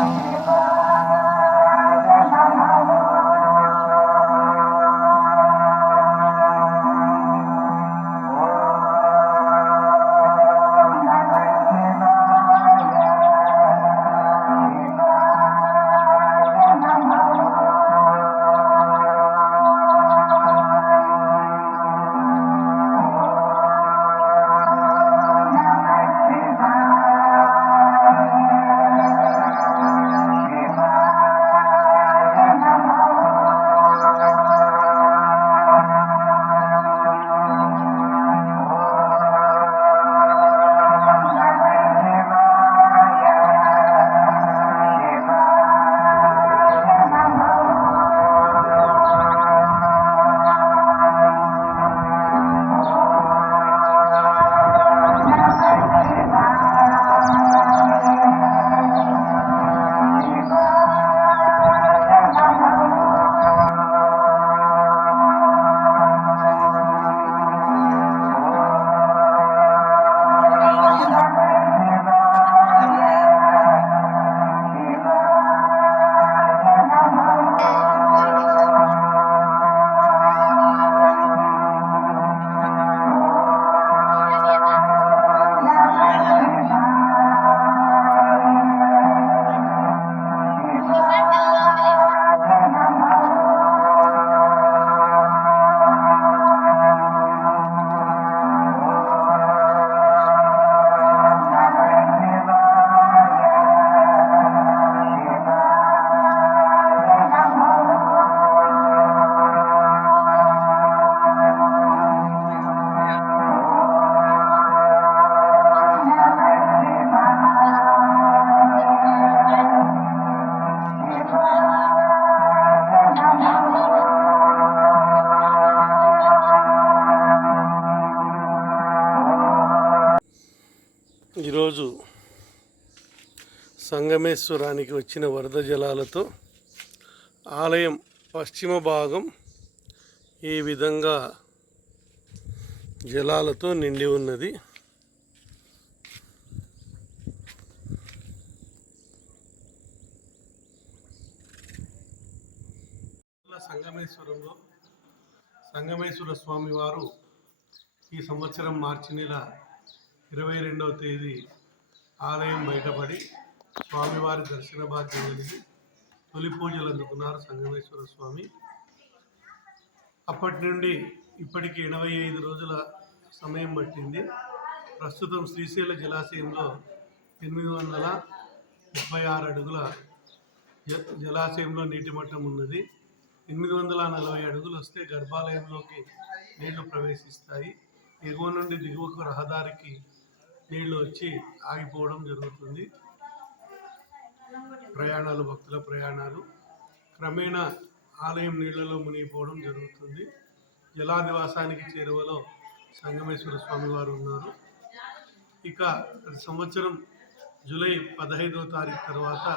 Bye. ఈరోజు సంగమేశ్వరానికి వచ్చిన వరద జలాలతో ఆలయం పశ్చిమ భాగం ఈ విధంగా జలాలతో నిండి ఉన్నది. సంగమేశ్వరంలో సంగమేశ్వర స్వామి వారు ఈ సంవత్సరం మార్చి నెల ఇరవై రెండవ తేదీ ఆలయం బయటపడి స్వామివారి దర్శన భాగ్యం కలిగి తొలి పూజలు అందుకున్నారు సంగమేశ్వర స్వామి. అప్పటి నుండి ఇప్పటికి ఎనభై ఐదు రోజుల సమయం పట్టింది. ప్రస్తుతం శ్రీశైల జలాశయంలో ఎనిమిది వందల ముప్పై ఆరు అడుగుల జ- జలాశయంలో నీటి మట్టం ఉన్నది. ఎనిమిది వందల నలభై అడుగులు వస్తే గర్భాలయంలోకి నీళ్ళు ప్రవేశిస్తాయి. ఎగువ నుండి దిగువకు రహదారికి నీళ్ళు వచ్చి ఆగిపోవడం జరుగుతుంది. ప్రయాణాలు భక్తుల ప్రయాణాలు. క్రమేణా ఆలయం నీళ్ళలో మునిగిపోవడం జరుగుతుంది. జలాదివాసానికి చేరువలో సంగమేశ్వర స్వామి వారు ఉన్నారు. ఇక ప్రతి సంవత్సరం జూలై పదహైదవ తారీఖు తర్వాత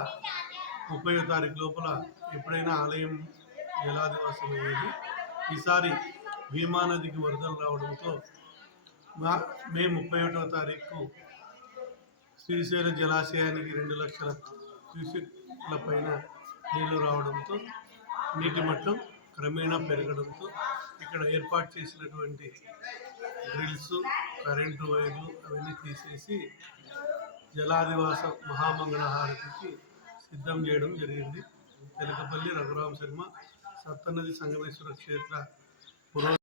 ముప్పైవ తారీఖు లోపల ఎప్పుడైనా ఆలయం జలాదివాసం అయ్యేది ఈసారి భీమా నదికి వరదలు రావడంతో మా మే ముప్పై ఒకటో తారీఖు శ్రీశైల జలాశయానికి రెండు లక్షల క్యూసెక్ల పైన నీళ్ళు రావడంతో నీటి మట్టం క్రమేణా పెరగడంతో ఇక్కడ ఏర్పాటు చేసినటువంటి గ్రిల్స్ కరెంటు వైర్లు అవన్నీ తీసేసి జలాదివాస మహామంగళహారతికి సిద్ధం చేయడం జరిగింది. తెలకపల్లి రఘురామ శర్మ సప్తనది సంగమేశ్వర క్షేత్ర పురో